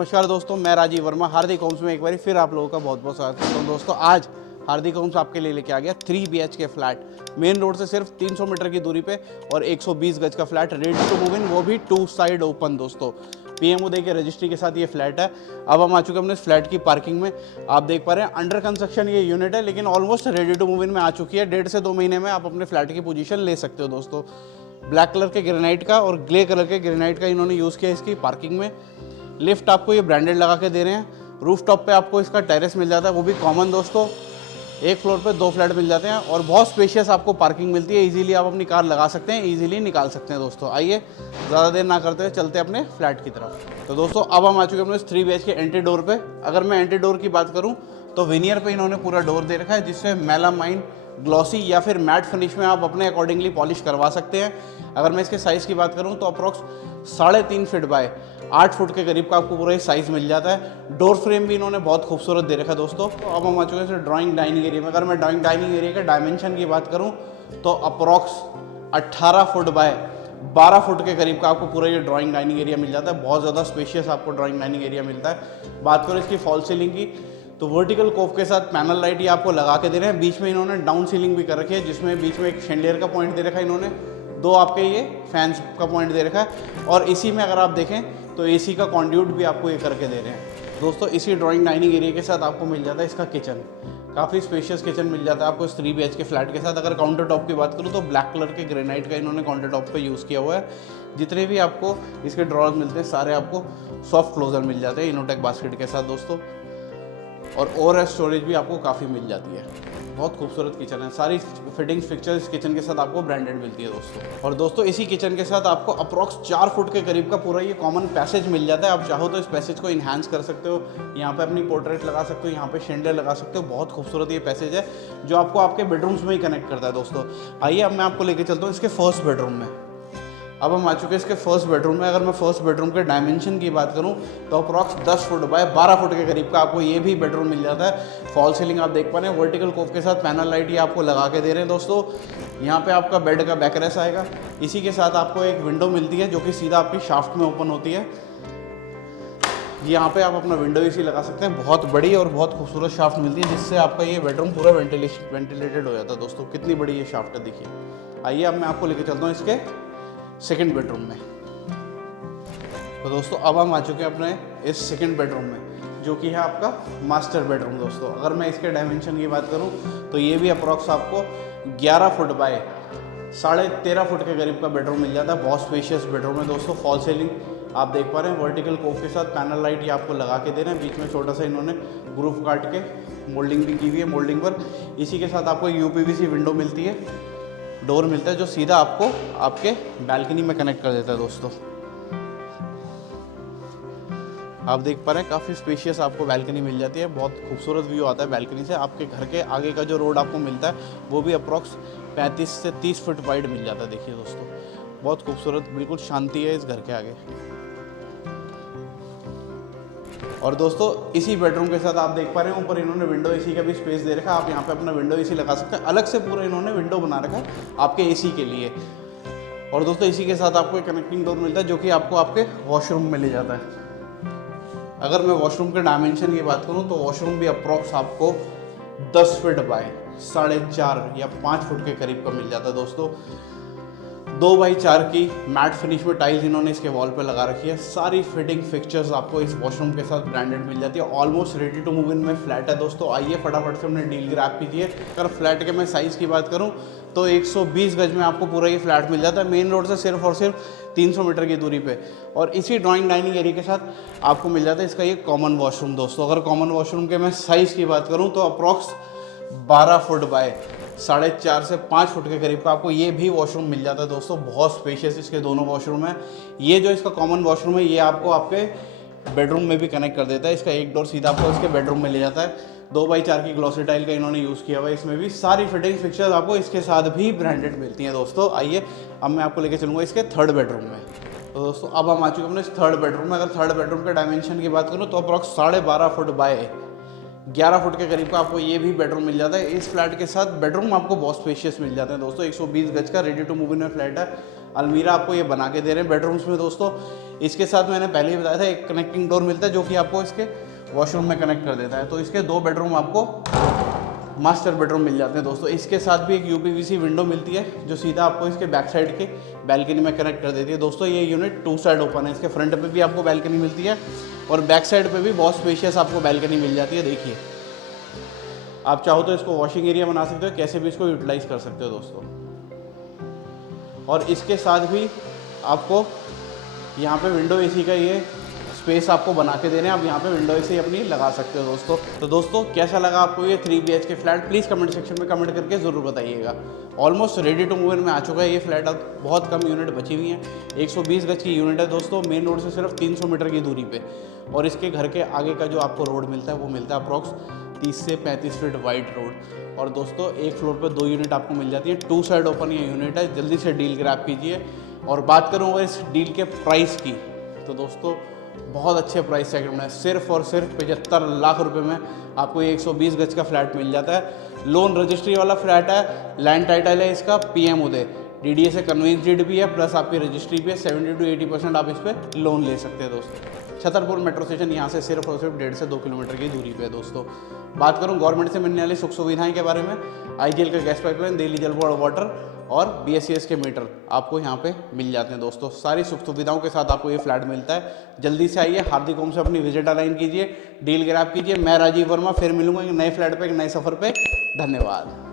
नमस्कार दोस्तों, मैं राजीव वर्मा हार्दिक होम्स में एक बार फिर आप लोगों का बहुत बहुत स्वागत करता हूँ। दोस्तों आज हार्दिक होम्स आपके लिए लेके आ गया 3 BHK फ्लैट मेन रोड से सिर्फ 300 मीटर की दूरी पे और 120 गज का flat ready to move in, वो भी 2 साइड ओपन। दोस्तों PMO के रजिस्ट्री के साथ ये फ्लैट है। अब हम आ चुके हैं अपने फ्लैट की पार्किंग में। आप देख पा रहे हैं अंडर कंस्ट्रक्शन ये यूनिट है, लेकिन almost ready to move in में आ चुकी है। 1.5 से 2 महीने में आप अपने फ्लैट की पोजीशन ले सकते हो। दोस्तों ब्लैक कलर के ग्रेनाइट का और ग्रे कलर के ग्रेनाइट का इन्होंने यूज़ किया इसकी पार्किंग में। लिफ्ट आपको ये ब्रांडेड लगा के दे रहे हैं। रूफ टॉप पे आपको इसका टेरेस मिल जाता है, वो भी कॉमन। दोस्तों एक फ्लोर पे 2 फ्लैट मिल जाते हैं और बहुत स्पेशियस आपको पार्किंग मिलती है। इजीली आप अपनी कार लगा सकते हैं, इजीली निकाल सकते हैं। दोस्तों आइए ज़्यादा देर ना करते हुए चलते हैं अपने फ्लैट की तरफ। तो दोस्तों अब हम आ चुके हैं अपने 3 BHK एंट्री डोर पे। अगर मैं एंट्री डोर की बात करूँ तो विनियर पे इन्होंने पूरा डोर दे रखा है, जिससे मेलामाइन, ग्लॉसी या फिर मैट फिनिश में आप अपने अकॉर्डिंगली पॉलिश करवा सकते हैं। अगर मैं इसके साइज़ की बात करूं तो अप्रॉक्स 3.5 फीट बाय 8 फुट के करीब का आपको पूरा साइज़ मिल जाता है। डोर फ्रेम भी इन्होंने बहुत खूबसूरत दे रखा है। दोस्तों तो अब हम आ चुके हैं ड्राइंग डाइनिंग एरिया में। अगर मैं ड्राइंग डाइनिंग एरिया के डायमेंशन की बात करूँ तो अप्रॉक्स 18 फुट बाय 12 फुट के करीब का आपको पूरा ये ड्राइंग डाइनिंग एरिया मिल जाता है। बहुत ज़्यादा स्पेशियस आपको ड्राइंग डाइनिंग एरिया मिलता है। बात करो इसकी फॉल सीलिंग की तो वर्टिकल कोफ के साथ पैनल लाइट ये आपको लगा के दे रहे हैं। बीच में इन्होंने डाउन सीलिंग भी कर रखी है, जिसमें बीच में एक शैंडिलियर का पॉइंट दे रखा है इन्होंने। 2 आपके ये फैंस का पॉइंट दे रखा है और इसी में अगर आप देखें तो AC का कॉन्ड्यूट भी आपको ये करके दे रहे हैं। दोस्तों इसी ड्राइंग डाइनिंग एरिया के साथ आपको मिल जाता है इसका किचन। काफ़ी स्पेशियस किचन मिल जाता है आपको इस 3 BHK फ्लैट के साथ। अगर काउंटर टॉप की बात करूँ तो ब्लैक कलर के ग्रेनाइट का इन्होंने काउंटर टॉप पे यूज़ किया हुआ है। जितने भी आपको इसके ड्रॉर्स मिलते हैं सारे आपको सॉफ्ट क्लोजर मिल जाते हैं इनोटेक बास्केट के साथ। दोस्तों और ओवर स्टोरेज भी आपको काफ़ी मिल जाती है। बहुत खूबसूरत किचन है। सारी फिटिंग्स फिक्चर्स किचन के साथ आपको ब्रांडेड मिलती है। दोस्तों और दोस्तों इसी किचन के साथ आपको अप्रॉक्स 4 फुट के करीब का पूरा ये कॉमन पैसेज मिल जाता है। आप चाहो तो इस पैसेज को इन्हांस कर सकते हो, यहाँ पे अपनी पोर्ट्रेट लगा सकते हो, यहाँ पे शेंडर लगा सकते हो। बहुत खूबसूरत ये पैसेज है जो आपको आपके बेडरूम्स में ही कनेक्ट करता है। दोस्तों आइए अब मैं आपको लेके चलता हूँ इसके फर्स्ट बेडरूम में। अब हम आ चुके हैं इसके फर्स्ट बेडरूम में। अगर मैं फर्स्ट बेडरूम के डायमेंशन की बात करूं तो अप्रॉक्स 10 फुट बाय 12 फुट के करीब का आपको ये भी बेडरूम मिल जाता है। फॉल सीलिंग आप देख पा रहे हैं, वर्टिकल कोफ के साथ पैनल लाइट ये आपको लगा के दे रहे हैं। दोस्तों यहाँ पे आपका बेड का बैकरेस्ट आएगा। इसी के साथ आपको एक विंडो मिलती है जो कि सीधा आपकी शाफ्ट में ओपन होती है। यहाँ पे आप अपना विंडो AC लगा सकते हैं। बहुत बड़ी और बहुत खूबसूरत शाफ्ट मिलती है, जिससे आपका ये बेडरूम पूरा वेंटिलेटेड हो जाता है। दोस्तों कितनी बड़ी ये शाफ्ट है, देखिए। आइए अब मैं आपको लेके चलता हूँ इसके सेकंड बेडरूम में। तो दोस्तों अब हम आ चुके हैं अपने इस सेकंड बेडरूम में, जो कि है आपका मास्टर बेडरूम। दोस्तों अगर मैं इसके डायमेंशन की बात करूं तो ये भी अप्रॉक्स आपको 11 फुट बाय 13.5 फुट के करीब का बेडरूम मिल जाता है। बहुत स्पेशियस बेडरूम है। दोस्तों फॉल सीलिंग आप देख पा रहे हैं, वर्टिकल कोफ के साथ पैनल लाइट ये आपको लगा के दे रहे हैं। बीच में छोटा सा इन्होंने ग्रूफ काट के मोल्डिंग भी की हुई है। मोल्डिंग पर इसी के साथ आपको UPVC विंडो मिलती है, डोर मिलता है जो सीधा आपको आपके बैल्कनी में कनेक्ट कर देता है। दोस्तों आप देख पा रहे हैं काफ़ी स्पेशियस आपको बैल्कनी मिल जाती है। बहुत खूबसूरत व्यू आता है बैल्कनी से। आपके घर के आगे का जो रोड आपको मिलता है वो भी अप्रॉक्स 35 से 30 फुट वाइड मिल जाता है। देखिए दोस्तों बहुत खूबसूरत, बिल्कुल शांति है इस घर के आगे। और दोस्तों इसी बेडरूम के साथ आप देख पा रहे हैं ऊपर इन्होंने विंडो AC का भी स्पेस दे रखा है। आप यहाँ पे अपना विंडो AC लगा सकते हैं। अलग से पूरा इन्होंने विंडो बना रखा है आपके AC के लिए। और दोस्तों इसी के साथ आपको एक कनेक्टिंग डोर मिलता है जो कि आपको आपके वॉशरूम में ले जाता है। अगर मैं वॉशरूम के डायमेंशन की बात करूँ तो वॉशरूम भी अप्रॉक्स आपको 10 फीट बाय 4.5 या 5 फुट के करीब का मिल जाता है। दोस्तों 2x4 की मैट फिनिश में टाइल्स इन्होंने इसके वॉल पे लगा रखी है। सारी फिटिंग फिक्चर्स आपको इस वॉशरूम के साथ ब्रांडेड मिल जाती है। Almost ready to move in में फ्लैट है। दोस्तों आइए फटाफट से अपने डील ग्रैब कीजिए। अगर फ्लैट के मैं साइज़ की बात करूं तो 120 गज में आपको पूरा ये फ्लैट मिल जाता है, मेन रोड से सिर्फ और सिर्फ 300 मीटर की दूरी पे। और इसी ड्राइंग डाइनिंग एरिया के साथ आपको मिल जाता है इसका ये कॉमन वॉशरूम। दोस्तों अगर कॉमन वॉशरूम के मैं साइज़ की बात करूँ तो अप्रॉक्स 12 फुट बाय 4.5 से 5 फुट के करीब का आपको ये भी वॉशरूम मिल जाता है। दोस्तों बहुत स्पेशियस इसके दोनों वॉशरूम है। ये जो इसका कॉमन वॉशरूम है ये आपको आपके बेडरूम में भी कनेक्ट कर देता है। इसका एक डोर सीधा आपको इसके बेडरूम में ले जाता है। 2x4 की ग्लॉसी टाइल का इन्होंने यूज़ किया हुआ है। इसमें भी सारी फिटिंग फिक्चर्स आपको इसके साथ भी ब्रांडेड मिलती हैं। दोस्तों आइए अब मैं आपको लेके चलूँगा इसके थर्ड बेडरूम में। तो दोस्तों अब हम आ चुके हैं अपने थर्ड बेडरूम में। अगर थर्ड बेडरूम के डायमेंशन की बात करूँ तो अप्रॉक्स 12.5 फुट बाय 11 फुट के करीब का आपको ये भी बेडरूम मिल जाता है। इस फ्लैट के साथ बेडरूम आपको बहुत स्पेशियस मिल जाते हैं दोस्तों। 120 गज का रेडी टू मूव इन में फ्लैट है। अलमीरा आपको ये बना के दे रहे हैं बेडरूम्स में दोस्तों। इसके साथ मैंने पहले ही बताया था एक कनेक्टिंग डोर मिलता है जो कि आपको इसके वॉशरूम में कनेक्ट कर देता है। तो इसके 2 बेडरूम आपको मास्टर बेडरूम मिल जाते हैं दोस्तों। इसके साथ भी एक यूपीवीसी विंडो मिलती है जो सीधा आपको इसके बैक साइड के बैल्कनी में कनेक्ट कर देती है दोस्तों। ये यूनिट 2 साइड ओपन है। इसके फ्रंट पे भी आपको बैल्कनी मिलती है और बैक साइड पे भी बहुत स्पेशियस आपको बैल्कनी मिल जाती है। देखिए, आप चाहो तो इसको वॉशिंग एरिया बना सकते हो, कैसे भी इसको यूटिलाइज कर सकते हो दोस्तों। और इसके साथ भी आपको यहाँ पे विंडो एसी का ये स्पेस आपको बना के दे रहे हैं। आप यहाँ पे विंडो एसी अपनी लगा सकते हो दोस्तों। तो दोस्तों कैसा लगा आपको ये 3 BHK flat, please comment section में कमेंट करके ज़रूर बताइएगा। Almost ready to move in में आ चुका है ये फ्लैट। अब बहुत कम यूनिट बची हुई हैं। 120 गज की यूनिट है दोस्तों, मेन रोड से सिर्फ 300 मीटर की दूरी पे। और इसके घर के आगे का जो आपको रोड मिलता है वो मिलता है अप्रॉक्स 30 से 35 फीट वाइड रोड। और दोस्तों एक फ्लोर पे 2 यूनिट आपको मिल जाती है। 2 साइड ओपन ये यूनिट है। जल्दी से डील ग्रैब कीजिए। और बात करूँ अगर इस डील के प्राइस की, तो दोस्तों बहुत अच्छे प्राइस सेगमेंट है। सिर्फ और सिर्फ 75 लाख रुपए में आपको ये 120 गज का फ्लैट मिल जाता है। लोन रजिस्ट्री वाला फ्लैट है, लैंड टाइटल है इसका PM उदय, DDA से कन्वेंस डीड भी है, प्लस आपकी रजिस्ट्री भी है। 70 to 80% आप इस पर लोन ले सकते हैं दोस्तों। छतरपुर मेट्रो स्टेशन यहाँ से सिर्फ और सिर्फ 1.5 से 2 किलोमीटर की दूरी पे है दोस्तों। बात करूँ गवर्नमेंट से मिलने वाली सुख सुविधाएं के बारे में, IGL का गैस पाइपलाइन, दिल्ली जल बोर्ड वाटर और BSES के मीटर आपको यहाँ पे मिल जाते हैं दोस्तों। सारी सुख सुविधाओं के साथ आपको ये फ्लैट मिलता है। जल्दी से आइए, हार्दिक होम से अपनी विजिट अलाइन कीजिए, डील ग्रैब कीजिए। मैं राजीव वर्मा फिर मिलूंगा एक नए फ्लैट पे, एक नए सफ़र पे। धन्यवाद।